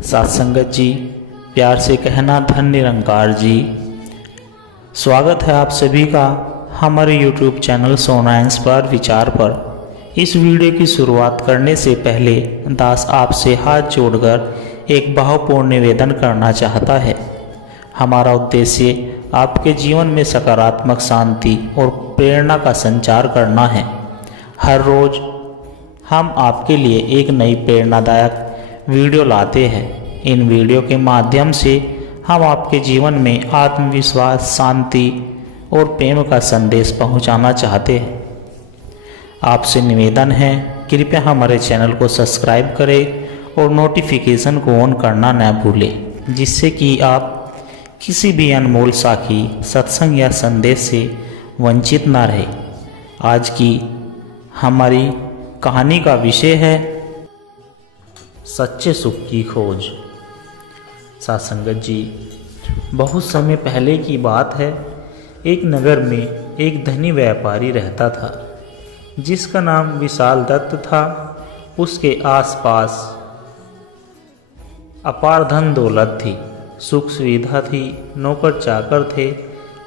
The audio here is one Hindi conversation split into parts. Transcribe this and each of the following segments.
सत्संगत जी, प्यार से कहना धन निरंकार जी। स्वागत है आप सभी का हमारे YouTube चैनल सोना इंस्पायर विचार पर। इस वीडियो की शुरुआत करने से पहले दास आपसे हाथ जोड़कर एक भावपूर्ण निवेदन करना चाहता है। हमारा उद्देश्य आपके जीवन में सकारात्मक शांति और प्रेरणा का संचार करना है। हर रोज हम आपके लिए एक नई प्रेरणादायक वीडियो लाते हैं। इन वीडियो के माध्यम से हम आपके जीवन में आत्मविश्वास, शांति और प्रेम का संदेश पहुंचाना चाहते हैं। आपसे निवेदन है, कृपया हमारे चैनल को सब्सक्राइब करें और नोटिफिकेशन को ऑन करना न भूलें, जिससे कि आप किसी भी अनमोल साखी, सत्संग या संदेश से वंचित ना रहे। आज की हमारी कहानी का विषय है सच्चे सुख की खोज। सत्संगत जी, बहुत समय पहले की बात है। एक नगर में एक धनी व्यापारी रहता था जिसका नाम विशाल दत्त था। उसके आसपास अपार धन दौलत थी, सुख सुविधा थी, नौकर चाकर थे,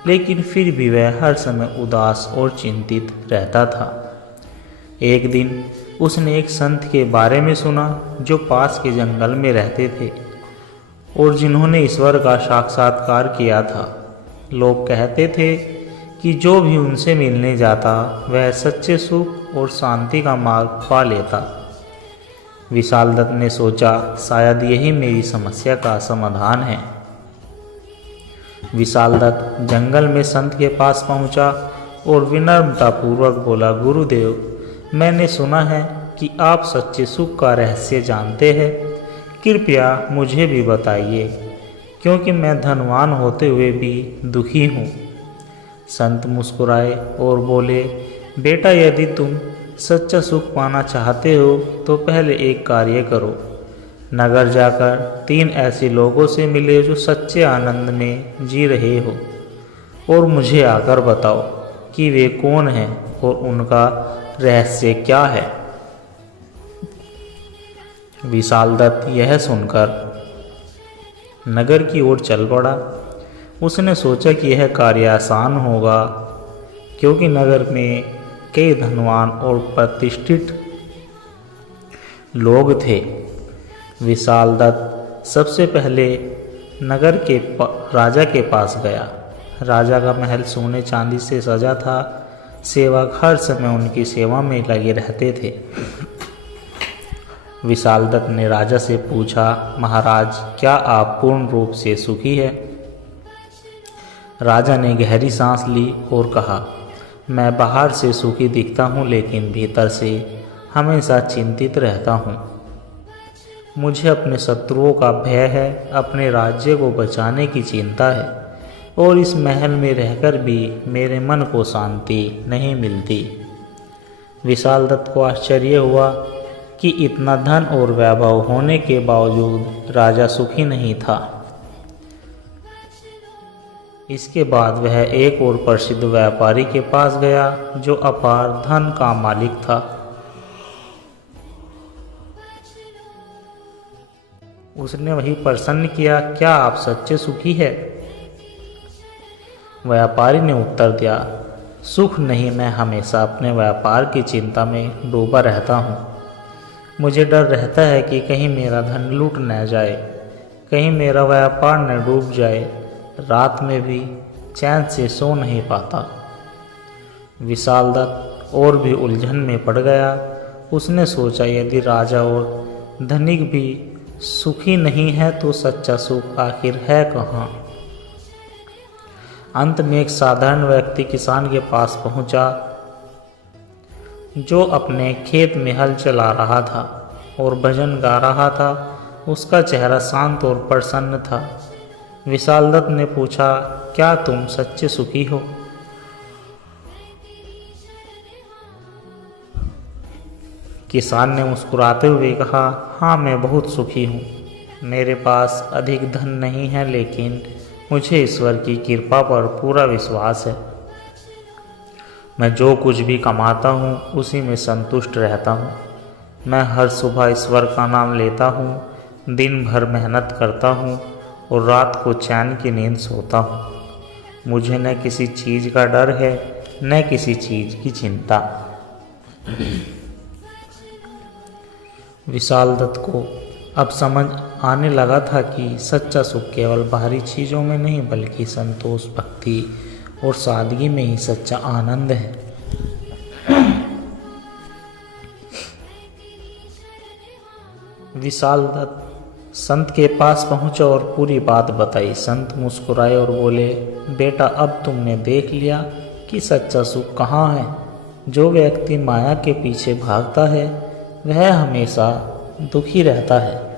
लेकिन फिर भी वह हर समय उदास और चिंतित रहता था। एक दिन उसने एक संत के बारे में सुना जो पास के जंगल में रहते थे और जिन्होंने ईश्वर का साक्षात्कार किया था। लोग कहते थे कि जो भी उनसे मिलने जाता वह सच्चे सुख और शांति का मार्ग पा लेता। विशाल दत्त ने सोचा, शायद यही मेरी समस्या का समाधान है। विशाल दत्त जंगल में संत के पास पहुंचा और विनम्रतापूर्वक बोला, गुरुदेव, मैंने सुना है कि आप सच्चे सुख का रहस्य जानते हैं। कृपया मुझे भी बताइए, क्योंकि मैं धनवान होते हुए भी दुखी हूँ। संत मुस्कुराए और बोले, बेटा, यदि तुम सच्चा सुख पाना चाहते हो तो पहले एक कार्य करो। नगर जाकर 3 ऐसे लोगों से मिले जो सच्चे आनंद में जी रहे हो और मुझे आकर बताओ कि वे कौन हैं और उनका रहस्य क्या है। विशाल दत्त यह सुनकर नगर की ओर चल पड़ा। उसने सोचा कि यह कार्य आसान होगा, क्योंकि नगर में कई धनवान और प्रतिष्ठित लोग थे। विशाल दत्त सबसे पहले नगर के राजा के पास गया। राजा का महल सोने चांदी से सजा था। सेवक हर समय उनकी सेवा में लगे रहते थे। विशाल दत्त ने राजा से पूछा, महाराज, क्या आप पूर्ण रूप से सुखी हैं? राजा ने गहरी सांस ली और कहा, मैं बाहर से सुखी दिखता हूँ, लेकिन भीतर से हमेशा चिंतित रहता हूँ। मुझे अपने शत्रुओं का भय है, अपने राज्य को बचाने की चिंता है और इस महल में रहकर भी मेरे मन को शांति नहीं मिलती। विशाल दत्त को आश्चर्य हुआ कि इतना धन और वैभव होने के बावजूद राजा सुखी नहीं था। इसके बाद वह एक और प्रसिद्ध व्यापारी के पास गया जो अपार धन का मालिक था। उसने वही प्रश्न किया, क्या आप सच्चे सुखी हैं? व्यापारी ने उत्तर दिया, सुख नहीं, मैं हमेशा अपने व्यापार की चिंता में डूबा रहता हूँ। मुझे डर रहता है कि कहीं मेरा धन लूट न जाए, कहीं मेरा व्यापार न डूब जाए। रात में भी चैन से सो नहीं पाता। विशाल दत्त और भी उलझन में पड़ गया। उसने सोचा, यदि राजा और धनिक भी सुखी नहीं है तो सच्चा सुख आखिर है कहाँ? अंत में एक साधारण व्यक्ति किसान के पास पहुंचा जो अपने खेत में हल चला रहा था और भजन गा रहा था। उसका चेहरा शांत और प्रसन्न था। विशाल दत्त ने पूछा, क्या तुम सच्चे सुखी हो? किसान ने मुस्कुराते हुए कहा, हाँ, मैं बहुत सुखी हूँ। मेरे पास अधिक धन नहीं है, लेकिन मुझे ईश्वर की कृपा पर पूरा विश्वास है। मैं जो कुछ भी कमाता हूँ उसी में संतुष्ट रहता हूँ। मैं हर सुबह ईश्वर का नाम लेता हूँ। दिन भर मेहनत करता हूँ और रात को चैन की नींद सोता हूँ। मुझे न किसी चीज़ का डर है न किसी चीज़ की चिंता। विशाल दत्त को अब समझ आने लगा था कि सच्चा सुख केवल बाहरी चीज़ों में नहीं बल्कि संतोष, भक्ति और सादगी में ही सच्चा आनंद है। विशाल दत्त संत के पास पहुंचा और पूरी बात बताई। संत मुस्कुराए और बोले, बेटा अब तुमने देख लिया कि सच्चा सुख कहाँ है। जो व्यक्ति माया के पीछे भागता है वह हमेशा दुखी रहता है,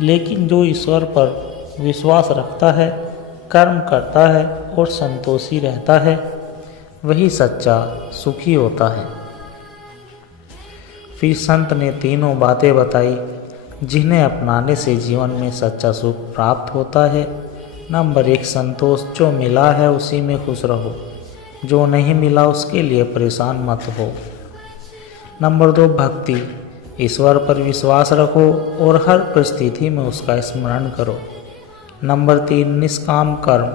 लेकिन जो ईश्वर पर विश्वास रखता है, कर्म करता है और संतोषी रहता है वही सच्चा सुखी होता है। फिर संत ने तीनों बातें बताई जिन्हें अपनाने से जीवन में सच्चा सुख प्राप्त होता है। नंबर 1, संतोष। जो मिला है उसी में खुश रहो, जो नहीं मिला उसके लिए परेशान मत हो। नंबर 2, भक्ति। ईश्वर पर विश्वास रखो और हर परिस्थिति में उसका स्मरण करो। नंबर 3, निष्काम कर्म।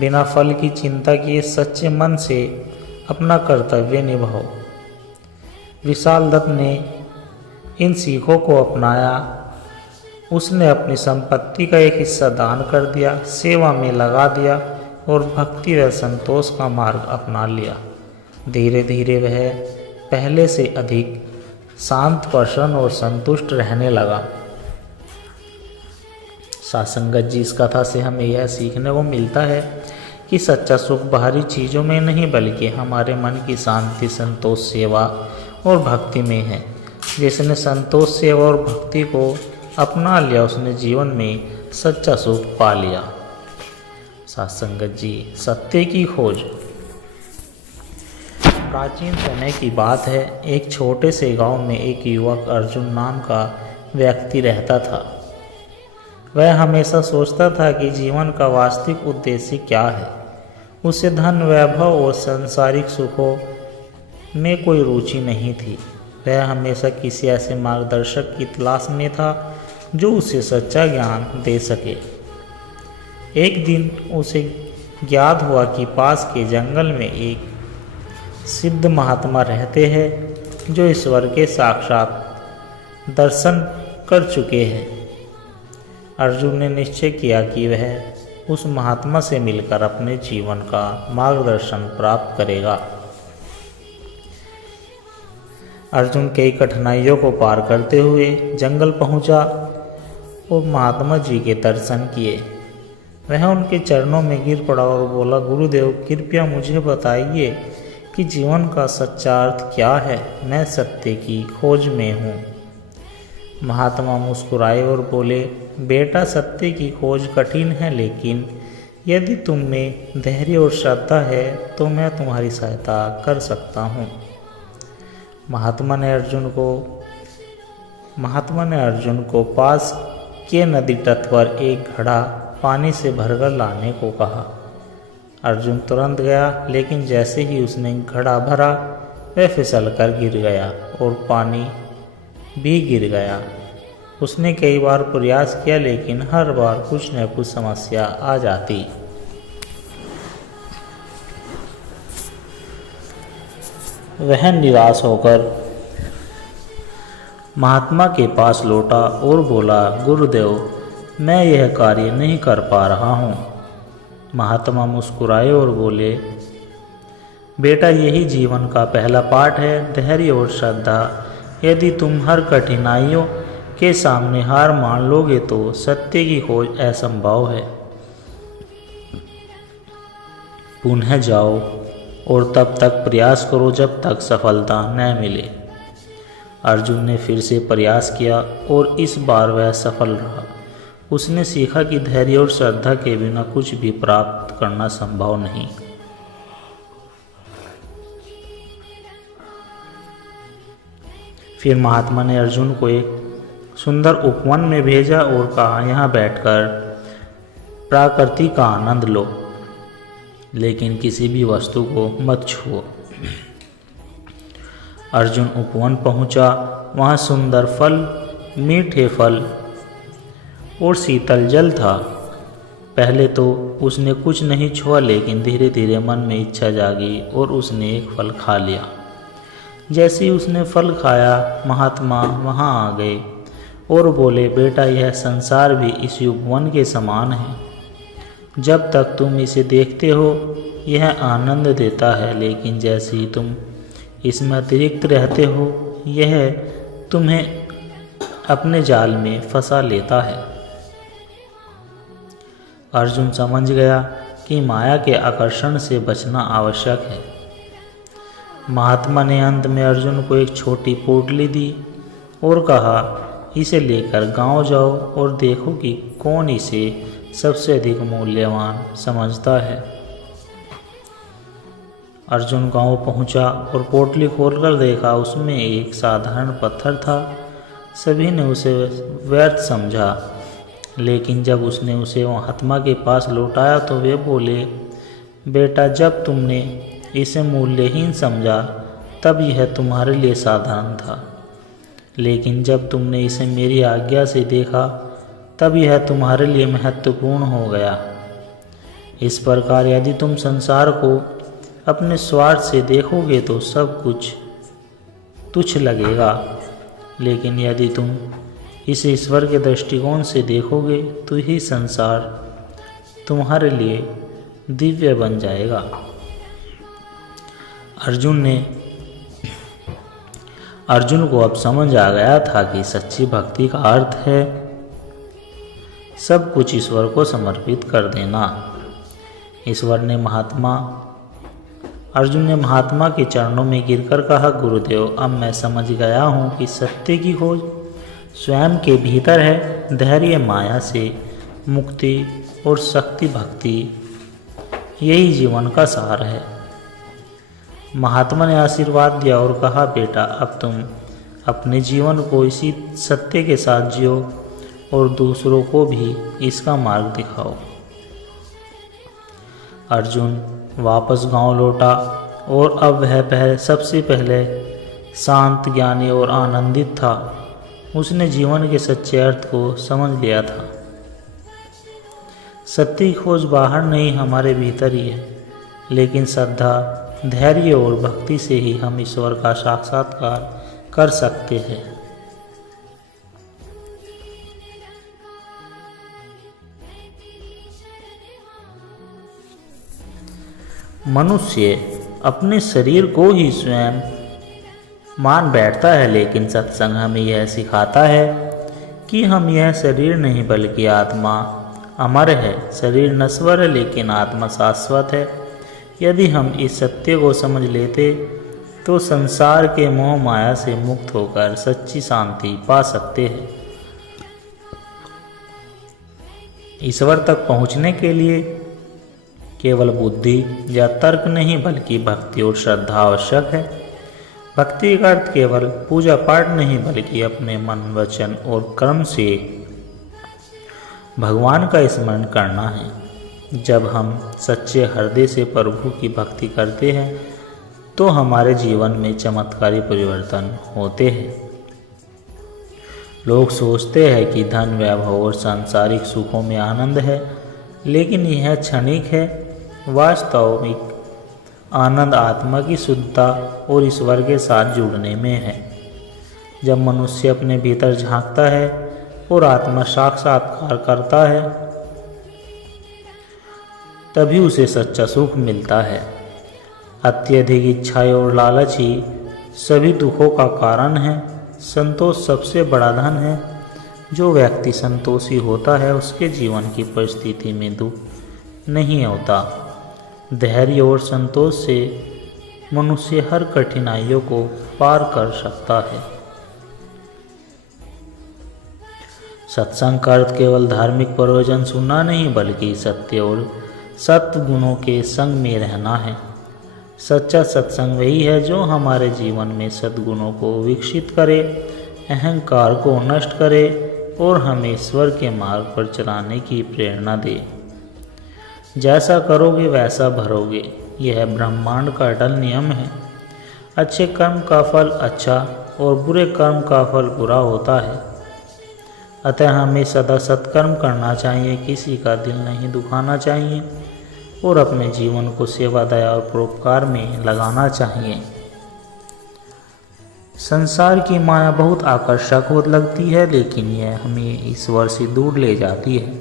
बिना फल की चिंता किए सच्चे मन से अपना कर्तव्य निभाओ। विशाल दत्त ने इन सीखों को अपनाया। उसने अपनी संपत्ति का एक हिस्सा दान कर दिया, सेवा में लगा दिया और भक्ति व संतोष का मार्ग अपना लिया। धीरे धीरे वह पहले से अधिक शांत, प्रसन्न और संतुष्ट रहने लगा। सासंगत जी, इस कथा से हमें यह सीखने को मिलता है कि सच्चा सुख बाहरी चीज़ों में नहीं बल्कि हमारे मन की शांति, संतोष, सेवा और भक्ति में है। जिसने संतोष, सेवा और भक्ति को अपना लिया उसने जीवन में सच्चा सुख पा लिया। सासंगत जी, सत्य की खोज। प्राचीन समय की बात है। एक छोटे से गांव में एक युवक अर्जुन नाम का व्यक्ति रहता था। वह हमेशा सोचता था कि जीवन का वास्तविक उद्देश्य क्या है। उसे धन, वैभव और सांसारिक सुखों में कोई रुचि नहीं थी। वह हमेशा किसी ऐसे मार्गदर्शक की तलाश में था जो उसे सच्चा ज्ञान दे सके। एक दिन उसे ज्ञात हुआ कि पास के जंगल में एक सिद्ध महात्मा रहते हैं जो ईश्वर के साक्षात दर्शन कर चुके हैं। अर्जुन ने निश्चय किया कि वह उस महात्मा से मिलकर अपने जीवन का मार्गदर्शन प्राप्त करेगा। अर्जुन कई कठिनाइयों को पार करते हुए जंगल पहुंचा और महात्मा जी के दर्शन किए। वह उनके चरणों में गिर पड़ा और बोला, गुरुदेव कृपया मुझे बताइए कि जीवन का सच्चा अर्थ क्या है। मैं सत्य की खोज में हूँ। महात्मा मुस्कुराए और बोले, बेटा सत्य की खोज कठिन है, लेकिन यदि तुम में धैर्य और श्रद्धा है तो मैं तुम्हारी सहायता कर सकता हूँ। महात्मा ने अर्जुन को पास के नदी तट पर एक घड़ा पानी से भरकर लाने को कहा। अर्जुन तुरंत गया, लेकिन जैसे ही उसने घड़ा भरा वह फिसलकर गिर गया और पानी भी गिर गया। उसने कई बार प्रयास किया, लेकिन हर बार कुछ न कुछ समस्या आ जाती। वह निराश होकर महात्मा के पास लौटा और बोला, गुरुदेव मैं यह कार्य नहीं कर पा रहा हूँ। महात्मा मुस्कुराए और बोले, बेटा यही जीवन का पहला पाठ है, धैर्य और श्रद्धा। यदि तुम हर कठिनाइयों के सामने हार मान लोगे तो सत्य की खोज असंभव है। पुनः जाओ और तब तक प्रयास करो जब तक सफलता न मिले। अर्जुन ने फिर से प्रयास किया और इस बार वह सफल रहा। उसने सीखा कि धैर्य और श्रद्धा के बिना कुछ भी प्राप्त करना संभव नहीं। फिर महात्मा ने अर्जुन को एक सुंदर उपवन में भेजा और कहा, यहाँ बैठकर प्रकृति का आनंद लो, लेकिन किसी भी वस्तु को मत छुओ। अर्जुन उपवन पहुंचा। वहाँ सुंदर फल, मीठे फल और शीतल जल था। पहले तो उसने कुछ नहीं छुआ, लेकिन धीरे धीरे मन में इच्छा जागी और उसने एक फल खा लिया। जैसे ही उसने फल खाया, महात्मा वहाँ आ गए और बोले, बेटा यह संसार भी इस उपवन के समान है। जब तक तुम इसे देखते हो यह आनंद देता है, लेकिन जैसे ही तुम इसमें अतिरिक्त रहते हो यह तुम्हें अपने जाल में फंसा लेता है। अर्जुन समझ गया कि माया के आकर्षण से बचना आवश्यक है। महात्मा ने अंत में अर्जुन को एक छोटी पोटली दी और कहा, इसे लेकर गांव जाओ और देखो कि कौन इसे सबसे अधिक मूल्यवान समझता है। अर्जुन गांव पहुंचा और पोटली खोलकर देखा, उसमें एक साधारण पत्थर था। सभी ने उसे व्यर्थ समझा, लेकिन जब उसने उसे महात्मा के पास लौटाया तो वे बोले, बेटा जब तुमने इसे मूल्यहीन समझा तब यह तुम्हारे लिए साधारण था, लेकिन जब तुमने इसे मेरी आज्ञा से देखा तब यह तुम्हारे लिए महत्वपूर्ण हो गया। इस प्रकार यदि तुम संसार को अपने स्वार्थ से देखोगे तो सब कुछ तुच्छ लगेगा, लेकिन यदि तुम इसे ईश्वर के दृष्टिकोण से देखोगे तो ही संसार तुम्हारे लिए दिव्य बन जाएगा। अर्जुन को अब समझ आ गया था कि सच्ची भक्ति का अर्थ है सब कुछ ईश्वर को समर्पित कर देना। अर्जुन ने महात्मा के चरणों में गिरकर कहा, गुरुदेव अब मैं समझ गया हूँ कि सत्य की खोज स्वयं के भीतर है। धैर्य माया से मुक्ति और शक्ति भक्ति, यही जीवन का सार है। महात्मा ने आशीर्वाद दिया और कहा, बेटा अब तुम अपने जीवन को इसी सत्य के साथ जियो और दूसरों को भी इसका मार्ग दिखाओ। अर्जुन वापस गांव लौटा और अब वह सबसे पहले शांत, ज्ञानी और आनंदित था। उसने जीवन के सच्चे अर्थ को समझ लिया था। सत्य की खोज बाहर नहीं, हमारे भीतर ही है, लेकिन श्रद्धा, धैर्य और भक्ति से ही हम ईश्वर का साक्षात्कार कर सकते हैं। मनुष्य अपने शरीर को ही स्वयं मान बैठता है, लेकिन सत्संग हमें यह सिखाता है कि हम यह शरीर नहीं बल्कि आत्मा अमर है। शरीर नश्वर है लेकिन आत्मा शाश्वत है। यदि हम इस सत्य को समझ लेते तो संसार के मोह माया से मुक्त होकर सच्ची शांति पा सकते हैं। ईश्वर तक पहुँचने के लिए केवल बुद्धि या तर्क नहीं बल्कि भक्ति और श्रद्धा आवश्यक है। भक्ति का अर्थ केवल पूजा पाठ नहीं बल्कि अपने मन, वचन और कर्म से भगवान का स्मरण करना है। जब हम सच्चे हृदय से प्रभु की भक्ति करते हैं तो हमारे जीवन में चमत्कारी परिवर्तन होते हैं। लोग सोचते हैं कि धन, वैभव और सांसारिक सुखों में आनंद है, लेकिन यह क्षणिक है। वास्तविक आनंद आत्मा की शुद्धता और ईश्वर के साथ जुड़ने में है। जब मनुष्य अपने भीतर झांकता है और आत्मा साक्षात्कार करता है तभी उसे सच्चा सुख मिलता है। अत्यधिक इच्छाएं और लालच ही सभी दुखों का कारण है। संतोष सबसे बड़ा धन है। जो व्यक्ति संतोषी होता है उसके जीवन की परिस्थिति में दुख नहीं होता। धैर्य और संतोष से मनुष्य हर कठिनाइयों को पार कर सकता है। सत्संग का अर्थ केवल धार्मिक प्रवचन सुनना नहीं बल्कि सत्य और सत्गुणों के संग में रहना है। सच्चा सत्संग वही है जो हमारे जीवन में सद्गुणों को विकसित करे, अहंकार को नष्ट करे और हमें ईश्वर के मार्ग पर चलाने की प्रेरणा दे। जैसा करोगे वैसा भरोगे, यह ब्रह्मांड का अटल नियम है। अच्छे कर्म का फल अच्छा और बुरे कर्म का फल बुरा होता है। अतः हमें सदा सत्कर्म करना चाहिए, किसी का दिल नहीं दुखाना चाहिए और अपने जीवन को सेवा, दया और परोपकार में लगाना चाहिए। संसार की माया बहुत आकर्षक हो लगती है, लेकिन यह हमें ईश्वर से दूर ले जाती है।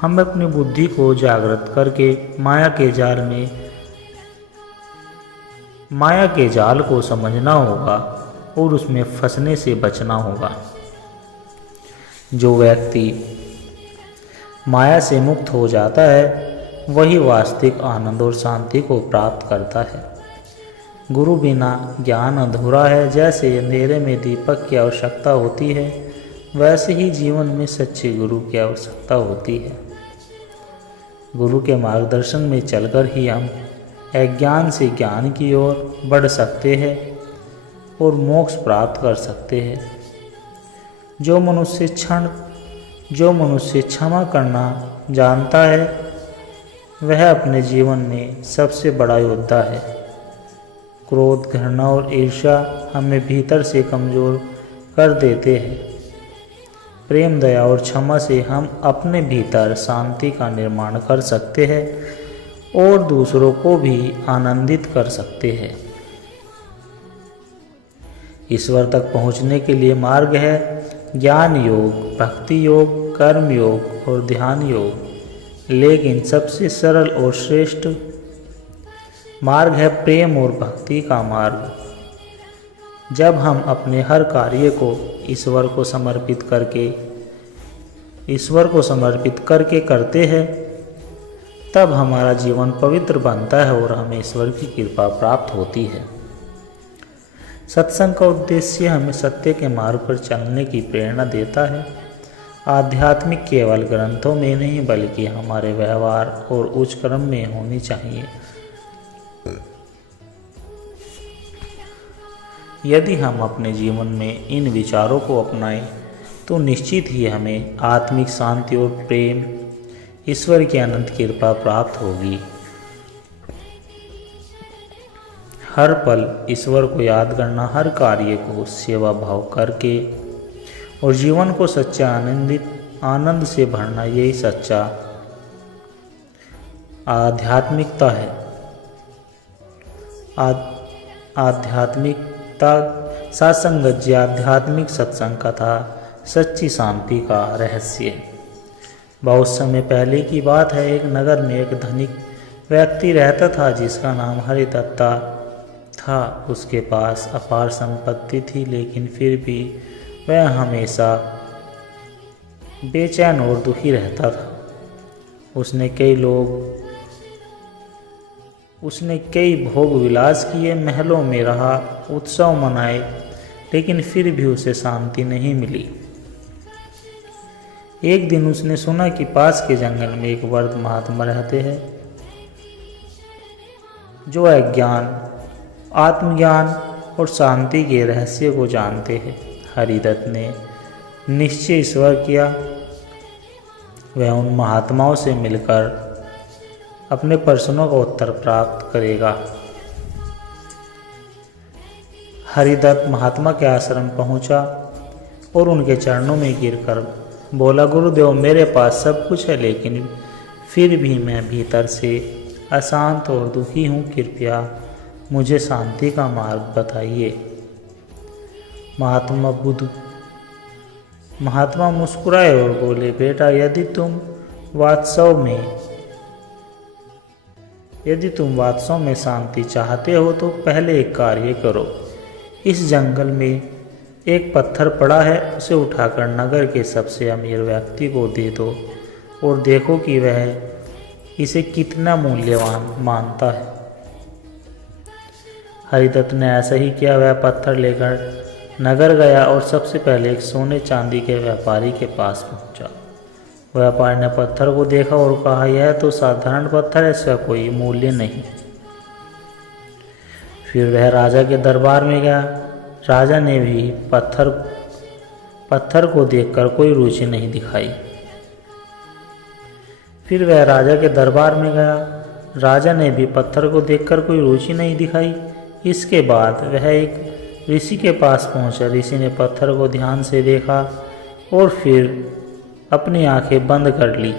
हमें अपनी बुद्धि को जागृत करके माया के जाल को समझना होगा और उसमें फंसने से बचना होगा। जो व्यक्ति माया से मुक्त हो जाता है वही वास्तविक आनंद और शांति को प्राप्त करता है। गुरु बिना ज्ञान अधूरा है। जैसे अंधेरे में दीपक की आवश्यकता होती है, वैसे ही जीवन में सच्चे गुरु की आवश्यकता होती है। गुरु के मार्गदर्शन में चलकर ही हम अज्ञान से ज्ञान की ओर बढ़ सकते हैं और मोक्ष प्राप्त कर सकते हैं। जो मनुष्य क्षमा करना जानता है वह अपने जीवन में सबसे बड़ा योद्धा है। क्रोध, घृणा और ईर्ष्या हमें भीतर से कमज़ोर कर देते हैं। प्रेम, दया और क्षमा से हम अपने भीतर शांति का निर्माण कर सकते हैं और दूसरों को भी आनंदित कर सकते हैं। ईश्वर तक पहुँचने के लिए मार्ग है ज्ञान योग, भक्ति योग, कर्म योग और ध्यान योग, लेकिन सबसे सरल और श्रेष्ठ मार्ग है प्रेम और भक्ति का मार्ग। जब हम अपने हर कार्य को ईश्वर को समर्पित करके करते हैं, तब हमारा जीवन पवित्र बनता है और हमें ईश्वर की कृपा प्राप्त होती है। सत्संग का उद्देश्य हमें सत्य के मार्ग पर चलने की प्रेरणा देता है। आध्यात्मिक केवल ग्रंथों में नहीं बल्कि हमारे व्यवहार और उच्च कर्म में होनी चाहिए। यदि हम अपने जीवन में इन विचारों को अपनाएं तो निश्चित ही हमें आत्मिक शांति और प्रेम, ईश्वर की अनंत कृपा प्राप्त होगी। हर पल ईश्वर को याद करना, हर कार्य को सेवा भाव करके और जीवन को सच्चा आनंद से भरना, यही सच्चा आध्यात्मिकता है। आध्यात्मिकता सत्संग जी आध्यात्मिक सत्संग कथा सच्ची शांति का रहस्य। बहुत समय पहले की बात है, एक नगर में एक धनिक व्यक्ति रहता था जिसका नाम हरिदत्ता था। उसके पास अपार संपत्ति थी, लेकिन फिर भी वह हमेशा बेचैन और दुखी रहता था। उसने कई भोग विलास किए, महलों में रहा, उत्सव मनाए, लेकिन फिर भी उसे शांति नहीं मिली। एक दिन उसने सुना कि पास के जंगल में एक वृद्ध महात्मा रहते हैं जो आत्मज्ञान और शांति के रहस्य को जानते हैं। हरिदत्त ने निश्चय ईश्वर किया वह उन महात्माओं से मिलकर अपने प्रश्नों का उत्तर प्राप्त करेगा। हरिदत्त महात्मा के आश्रम पहुंचा और उनके चरणों में गिरकर बोला, गुरुदेव, मेरे पास सब कुछ है, लेकिन फिर भी मैं भीतर से अशांत और दुखी हूँ। कृपया मुझे शांति का मार्ग बताइए। महात्मा मुस्कुराए और बोले, बेटा, यदि तुम वास्तव में शांति चाहते हो तो पहले एक कार्य करो। इस जंगल में एक पत्थर पड़ा है, उसे उठाकर नगर के सबसे अमीर व्यक्ति को दे दो और देखो कि वह इसे कितना मूल्यवान मानता है। हरिदत्त ने ऐसा ही किया। वह पत्थर लेकर नगर गया और सबसे पहले एक सोने चांदी के व्यापारी के पास पहुंचा। व्यापारी ने पत्थर को देखा और कहा, यह तो साधारण पत्थर है, इसका कोई मूल्य नहीं। फिर वह राजा के दरबार में गया। राजा ने भी पत्थर को देखकर कोई रुचि नहीं दिखाई। फिर वह राजा के दरबार में गया। राजा ने भी पत्थर को देखकर कोई रुचि नहीं दिखाई। इसके बाद वह एक ऋषि के पास पहुंचा। ऋषि ने पत्थर को ध्यान से देखा। और फिर अपनी आंखें बंद कर ली।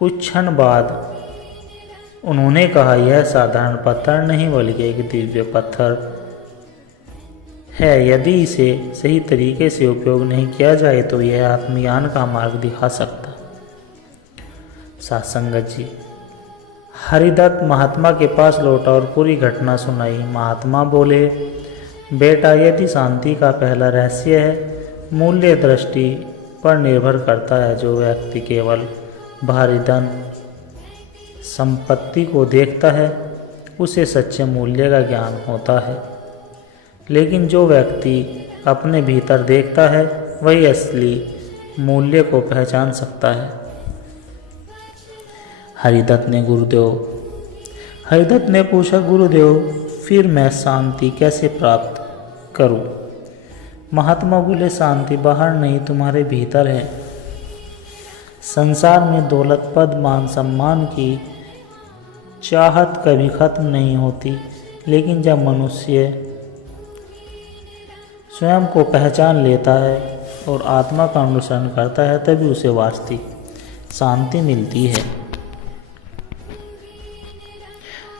कुछ क्षण बाद उन्होंने कहा, यह साधारण पत्थर नहीं बल्कि एक दिव्य पत्थर है। यदि इसे सही तरीके से उपयोग नहीं किया जाए तो यह आत्मज्ञान का मार्ग दिखा सकता। सत्संगत जी। हरिदत्त महात्मा के पास लौटा और पूरी घटना सुनाई। महात्मा बोले, बेटा, यदि शांति का पहला रहस्य है, मूल्य दृष्टि पर निर्भर करता है। जो व्यक्ति केवल बाहरी धन संपत्ति को देखता है उसे सच्चे मूल्य का ज्ञान होता है, लेकिन जो व्यक्ति अपने भीतर देखता है वही असली मूल्य को पहचान सकता है। हरिदत्त ने पूछा, गुरुदेव, फिर मैं शांति कैसे प्राप्त करूं? महात्मा बोले, शांति बाहर नहीं तुम्हारे भीतर है। संसार में दौलत, पद, मान, सम्मान की चाहत कभी खत्म नहीं होती, लेकिन जब मनुष्य स्वयं को पहचान लेता है और आत्मा का अनुसरण करता है तभी उसे वास्तविक शांति मिलती है।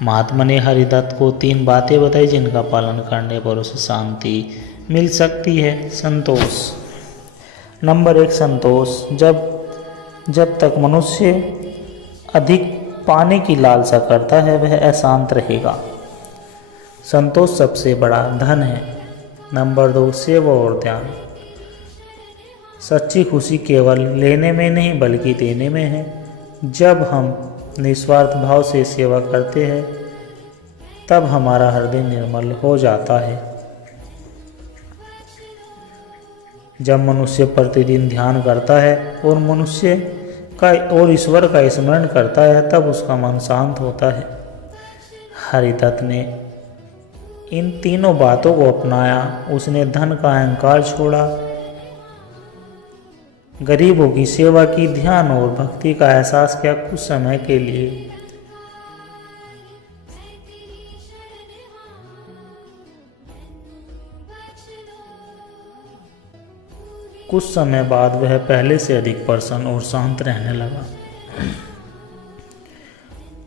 महात्मा ने हरिदत्त को 3 बातें बताई जिनका पालन करने पर उसे शांति मिल सकती है। संतोष। नंबर 1, संतोष। जब तक मनुष्य अधिक पाने की लालसा करता है वह अशांत रहेगा। संतोष सबसे बड़ा धन है। नंबर 2, सेवा और ध्यान। सच्ची खुशी केवल लेने में नहीं बल्कि देने में है। जब हम निस्वार्थ भाव से सेवा करते हैं तब हमारा हृदय निर्मल हो जाता है। जब मनुष्य प्रतिदिन ध्यान करता है और ईश्वर का स्मरण करता है तब उसका मन शांत होता है। हरिदत्त ने इन तीनों बातों को अपनाया। उसने धन का अहंकार छोड़ा, गरीबों की सेवा की, ध्यान और भक्ति का एहसास किया। कुछ समय के लिए कुछ समय बाद वह पहले से अधिक प्रसन्न और शांत रहने लगा।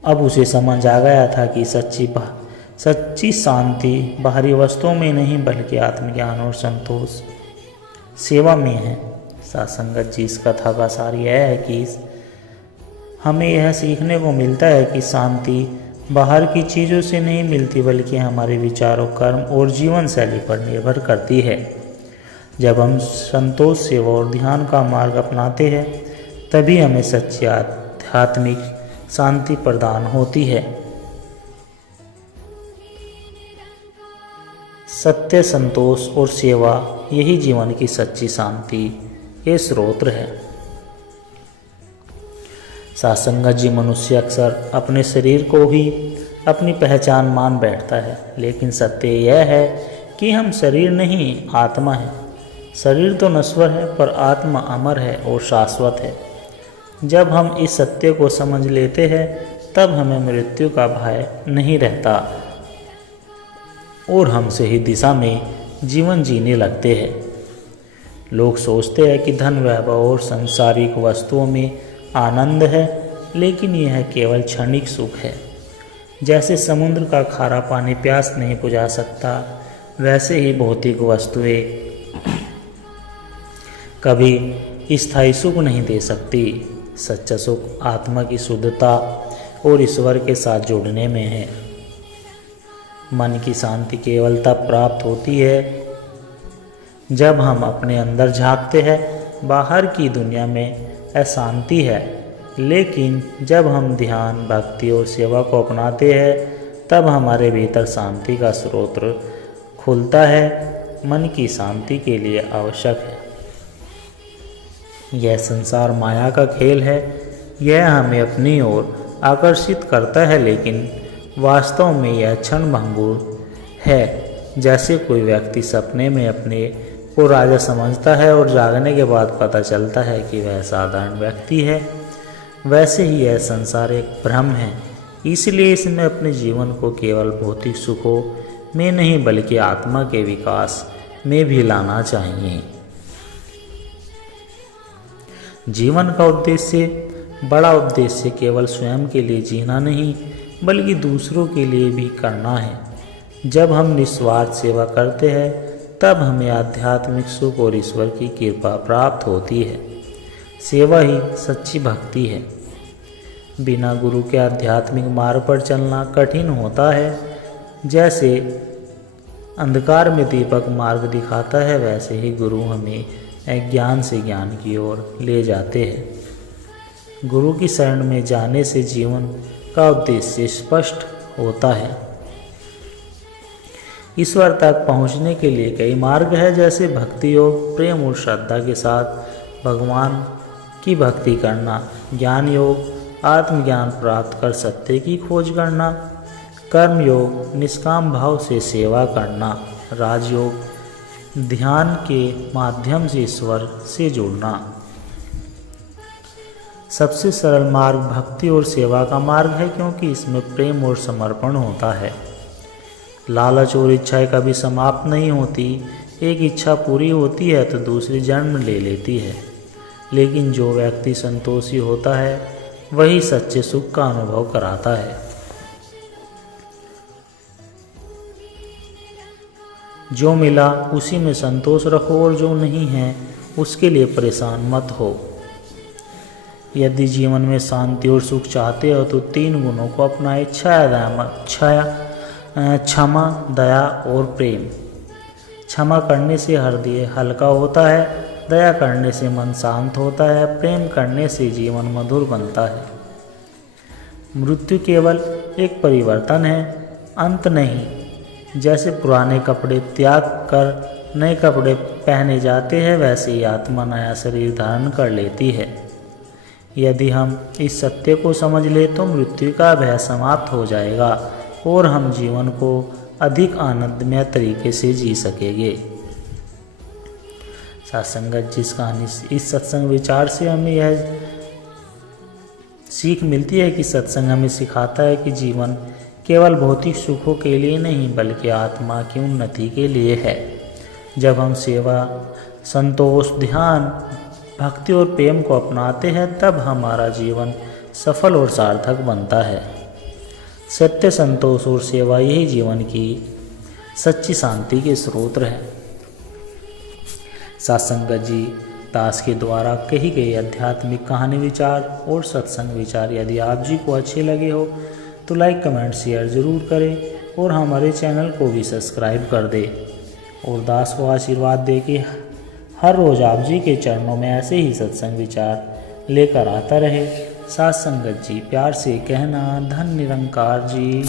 अब उसे समझ आ गया था कि सच्ची शांति बाहरी वस्तुओं में नहीं बल्कि आत्मज्ञान और संतोष सेवा में है। सत्संगत जी, इस कथा का सार यह है कि हमें यह सीखने को मिलता है कि शांति बाहर की चीज़ों से नहीं मिलती बल्कि हमारे विचारों, कर्म और जीवन शैली पर निर्भर करती है। जब हम संतोष, सेवा और ध्यान का मार्ग अपनाते हैं तभी हमें सच्ची आध्यात्मिक शांति प्रदान होती है। सत्य, संतोष और सेवा यही जीवन की सच्ची शांति के स्रोत है। सत्संगत जी, मनुष्य अक्सर अपने शरीर को ही अपनी पहचान मान बैठता है, लेकिन सत्य यह है कि हम शरीर नहीं, आत्मा है। शरीर तो नश्वर है पर आत्मा अमर है और शाश्वत है। जब हम इस सत्य को समझ लेते हैं तब हमें मृत्यु का भय नहीं रहता और हम सही दिशा में जीवन जीने लगते हैं। लोग सोचते हैं कि धन, वैभव और सांसारिक वस्तुओं में आनंद है, लेकिन यह केवल क्षणिक सुख है। जैसे समुद्र का खारा पानी प्यास नहीं बुझा सकता, वैसे ही भौतिक वस्तुएं कभी स्थायी सुख नहीं दे सकती। सच्चा सुख आत्मा की शुद्धता और ईश्वर के साथ जुड़ने में है। मन की शांति केवल तब प्राप्त होती है जब हम अपने अंदर झांकते हैं। बाहर की दुनिया में अशांति है, लेकिन जब हम ध्यान, भक्ति और सेवा को अपनाते हैं तब हमारे भीतर शांति का स्रोत खुलता है। मन की शांति के लिए आवश्यक है। यह संसार माया का खेल है। यह हमें अपनी ओर आकर्षित करता है, लेकिन वास्तव में यह क्षणभंगुर है। जैसे कोई व्यक्ति सपने में अपने को राजा समझता है और जागने के बाद पता चलता है कि वह साधारण व्यक्ति है, वैसे ही यह संसार एक भ्रम है। इसलिए इसमें अपने जीवन को केवल भौतिक सुखों में नहीं बल्कि आत्मा के विकास में भी लाना चाहिए। जीवन का उद्देश्य, बड़ा उद्देश्य केवल स्वयं के लिए जीना नहीं बल्कि दूसरों के लिए भी करना है। जब हम निस्वार्थ सेवा करते हैं तब हमें आध्यात्मिक सुख और ईश्वर की कृपा प्राप्त होती है। सेवा ही सच्ची भक्ति है। बिना गुरु के आध्यात्मिक मार्ग पर चलना कठिन होता है। जैसे अंधकार में दीपक मार्ग दिखाता है, वैसे ही गुरु हमें अज्ञान से ज्ञान की ओर ले जाते हैं। गुरु की शरण में जाने से जीवन का उद्देश्य स्पष्ट होता है। ईश्वर तक पहुंचने के लिए कई मार्ग है, जैसे भक्ति योग, प्रेम और श्रद्धा के साथ भगवान की भक्ति करना, ज्ञान योग, आत्मज्ञान प्राप्त कर सत्य की खोज करना, कर्म योग, निष्काम भाव से सेवा करना, राजयोग, ध्यान के माध्यम से ईश्वर से जुड़ना। सबसे सरल मार्ग भक्ति और सेवा का मार्ग है, क्योंकि इसमें प्रेम और समर्पण होता है। लालच और इच्छाएं कभी समाप्त नहीं होती। एक इच्छा पूरी होती है तो दूसरी जन्म ले लेती है, लेकिन जो व्यक्ति संतोषी होता है वही सच्चे सुख का अनुभव कराता है। जो मिला उसी में संतोष रखो और जो नहीं है उसके लिए परेशान मत हो। यदि जीवन में शांति और सुख चाहते हो तो 3 गुणों को अपनाएं: क्षमा, दया और प्रेम। क्षमा करने से हृदय हल्का होता है, दया करने से मन शांत होता है, प्रेम करने से जीवन मधुर बनता है। मृत्यु केवल एक परिवर्तन है, अंत नहीं। जैसे पुराने कपड़े त्याग कर नए कपड़े पहने जाते हैं, वैसे ही आत्मा नया शरीर धारण कर लेती है। यदि हम इस सत्य को समझ ले तो मृत्यु का भय समाप्त हो जाएगा और हम जीवन को अधिक आनंदमय तरीके से जी सकेंगे। सत्संगत जिस कहानी, इस सत्संग विचार से हमें यह सीख मिलती है कि सत्संग हमें सिखाता है कि जीवन केवल भौतिक सुखों के लिए नहीं बल्कि आत्मा की उन्नति के लिए है। जब हम सेवा, संतोष, ध्यान, भक्ति और प्रेम को अपनाते हैं तब हमारा जीवन सफल और सार्थक बनता है। सत्य, संतोष और सेवा यही जीवन की सच्ची शांति के स्रोत है। सत्संगत जी दास के द्वारा कही गई आध्यात्मिक कहानी विचार और सत्संग विचार यदि आप जी को अच्छे लगे हो तो लाइक, कमेंट, शेयर ज़रूर करें और हमारे चैनल को भी सब्सक्राइब कर दें और दास को आशीर्वाद दे कि हर रोज़ आप जी के चरणों में ऐसे ही सत्संग विचार लेकर आता रहे। साथ संगत जी प्यार से कहना, धन निरंकार जी।